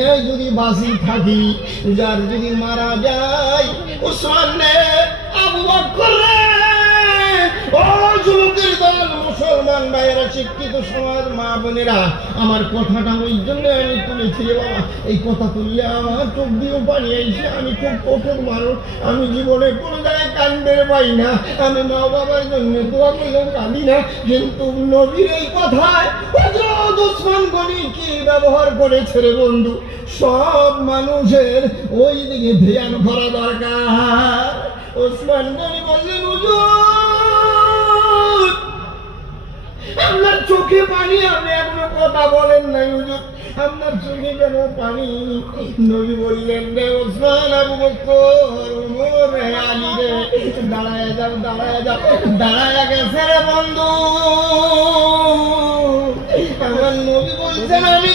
দুনিয়ায় যদি বাঁচি থাকি, যার যদি মারা যায়, ওসমান রে, আবু বকর রে, ও যুবকের দল, মুসলমান ভাইয়েরা, শিক্ষিত সমাজ, মা বোনেরা, আমার কথাটা ওই জন্য আমি তুলেছি রে বাবা। এই কথা তুললে আমার চোখ দিয়েও পানি আইছে। আমি খুব কঠোর মানুষ, আমি জীবনে কোনো জায়গায় কান্দের পাই না, আমি মা বাবার জন্য দোয়া করলেও কাঁদি না, কিন্তু নবীর এই কথায় হযরত ওসমান গনি কি ব্যবহার করেছে রে বন্ধু, সব মানুষের ওই দিকে ধ্যান করা দরকার। ওসমান গনি বললেন, হুজুর আপনার চোখে পানি, আপনি এখনো কথা বলেন নাই হুজুর, আপনার চোখে কেন পানি? নবী বললেন, রে ওসমান, আবু বকর, ওমর, আলী রে, দাঁড়ায় যাও, দাঁড়ায় যাও। দাঁড়ায় গেছে রে বন্ধু। আমার নবী বলছেন, আমি